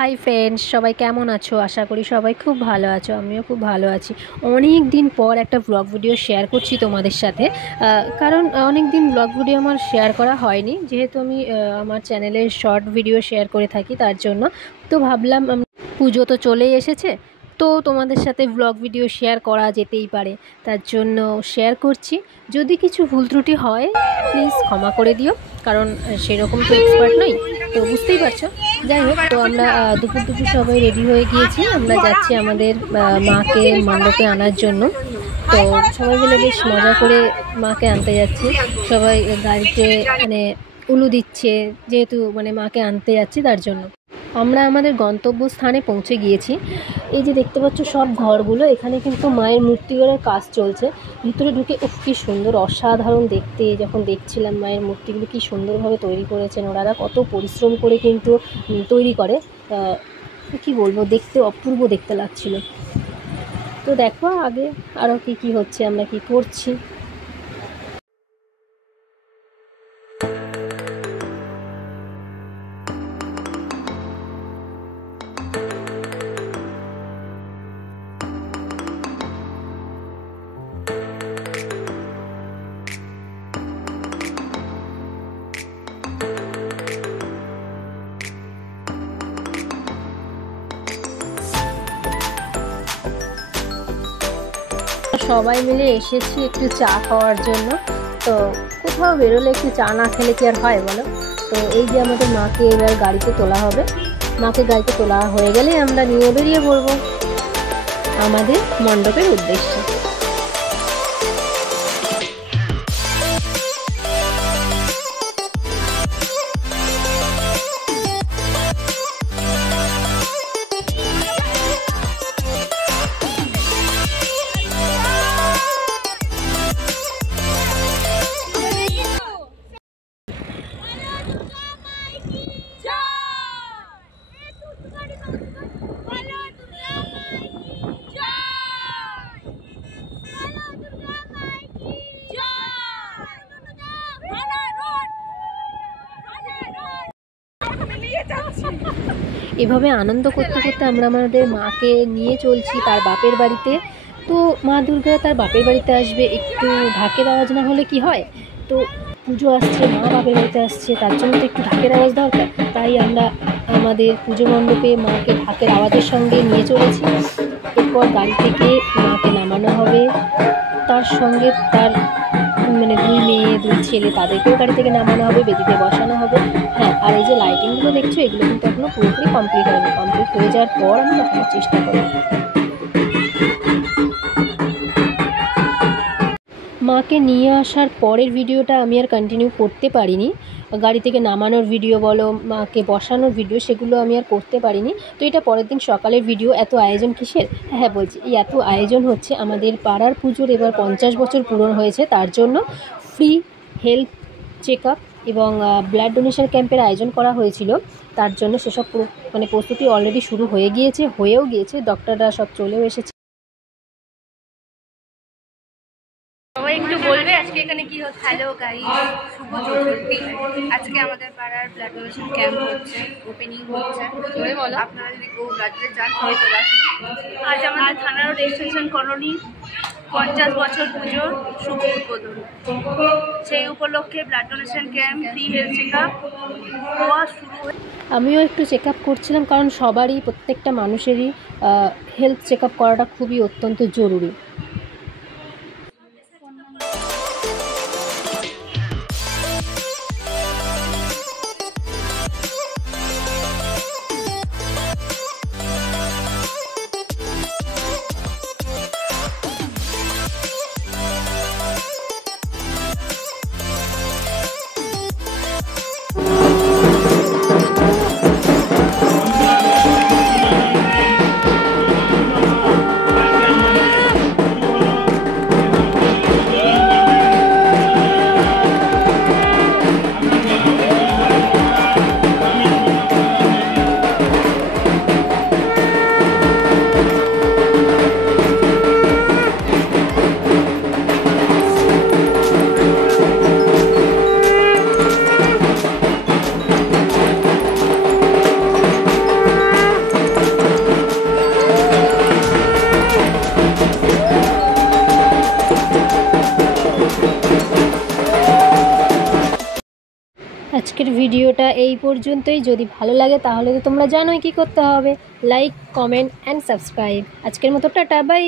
Hi friends, সবাই কেমন আছো? আশা করি সবাই খুব ভালো আছো। আমিও খুব ভালো আছি। অনেক দিন পর একটা ব্লগ ভিডিও শেয়ার করছি তোমাদের সাথে, কারণ অনেক দিন ব্লগ ভিডিও আমার শেয়ার করা হয়নি, যেহেতু আমি আমার চ্যানেলে শর্ট ভিডিও শেয়ার করে থাকি, তার জন্য তো ভাবলাম পুজো তো চলেই এসেছে, তো তোমাদের সাথে ব্লগ ভিডিও শেয়ার করা যেতেই পারে, তার জন্য শেয়ার করছি। যদি কিছু ভুল ত্রুটি হয় প্লিজ ক্ষমা করে দিও, কারণ সেরকম তো এক্সপার্ট নই, তো বুঝতেই পারছো। যাই হোক, তো আমরা দুপুর সবাই রেডি হয়ে গিয়েছি। আমরা যাচ্ছি আমাদের মাকে মণ্ডপে আনার জন্য। তো সবাই মিলে বেশ মজা করে মাকে আনতে যাচ্ছি। সবাই গাড়িতে মানে উলু দিচ্ছে, যেহেতু মানে মাকে আনতে যাচ্ছি, তার জন্য আমরা আমাদের গন্তব্যস্থানে পৌঁছে গিয়েছি। এই যে দেখতে পাচ্ছ সব ঘরগুলো, এখানে কিন্তু মায়ের মূর্তি গড়ার কাজ চলছে। ভিতরে ঢুকে কি সুন্দর, অসাধারণ দেখতে। যখন দেখছিলাম মায়ের মূর্তিগুলো কি সুন্দরভাবে তৈরি করেছেন ওনারা, কত পরিশ্রম করে কিন্তু তৈরি করে, কি বলবো, দেখতে অপূর্ব দেখতে লাগছিল। তো দেখো আগে আরও কি হচ্ছে, আমরা কি করছি। সবাই মিলে এসেছি একটু চা খাওয়ার জন্য। তো কোথাও বেরোলে একটু চা না খেলে কি আর হয় বলো। তো এই যে আমাদের মাকে এবার গাড়িতে তোলা হবে। মাকে গাড়িতে তোলা হয়ে গেলে আমরা নিয়ে বেরিয়ে পড়বো আমাদের মণ্ডপের উদ্দেশ্যে। এভাবে আনন্দ করতে করতে আমরা আমাদের মাকে নিয়ে চলছি তার বাপের বাড়িতে। তো মা দুর্গা তার বাপের বাড়িতে আসবে, একটু ঢাকের আওয়াজ না হলে কি হয়। তো পুজো আসছে, মা বাপের বাড়িতে আসছে, তার জন্য তো একটু ঢাকের আওয়াজ দরকার। তাই আমরা আমাদের পুজো মণ্ডপে মাকে ঢাকের আওয়াজের সঙ্গে নিয়ে চলেছি। এরপর গাড়ি থেকে মাকে নামানো হবে, তার সঙ্গে তার মানে 2 মেয়ে 2 ছেলে, তাদেরকেও গাড়ি থেকে নামানো হবে, বেদিতে বসানো হবে। হ্যাঁ, আর এই যে লাইটিংগুলো দেখছো, এগুলো কিন্তু এখনও পুরোপুরি কমপ্লিট হয়নি। কমপ্লিট হয়ে যাওয়ার পর আমি দেখানোর চেষ্টা করব। মাকে নিয়ে আসার পরের ভিডিওটা আমি আর কন্টিনিউ করতে পারিনি। গাড়ি থেকে নামানোর ভিডিও বলো, মাকে বসানোর ভিডিও, সেগুলো আমি আর করতে পারিনি। তো এটা পরের দিন সকালের ভিডিও। এত আয়োজন কিসের? হ্যাঁ বলছি, এই এত আয়োজন হচ্ছে আমাদের পাড়ার পুজোর এবার 50 বছর পূরণ হয়েছে, তার জন্য ফ্রি হেলথ চেক আপ এবং ব্লাড ডোনেশন ক্যাম্পের আয়োজন করা হয়েছিল। তার জন্য সেসব মানে প্রস্তুতি অলরেডি শুরু হয়েও গিয়েছে। ডক্টররা সব চলেও এসেছে। সবাই একটু বলবে আজকে এখানে কি হচ্ছে? হ্যালো গাইস, শুভ চতুর্থী। আজকে আমাদের পাড়ার ব্লাড ডোনেশন ক্যাম্প হচ্ছে, ওপেনিং হচ্ছে। জোরে বলো। আপনারা যদি কেউ ব্লাড দিতে চান সবাই চলে আসুন। আজ আমাদের থানা রোড এক্সটেনশন কলোনি 50 বছর পুজোর শুভ উদ্বোধন। সেই উপলক্ষে blood donation camp, free health check up হওয়া শুরু হয়ে। আমিও একটু চেক আপ করছিলাম, কারণ সবারই, প্রত্যেকটা মানুষেরই হেলথ চেক আপ করাটা খুবই অত্যন্ত জরুরি। আজকের ভিডিওটা এই পর্যন্তই। যদি ভালো লাগে তাহলে তো তোমরা জানোই কী করতে হবে, লাইক, কমেন্ট অ্যান্ড সাবস্ক্রাইব। আজকের মতো টাটা, বাই।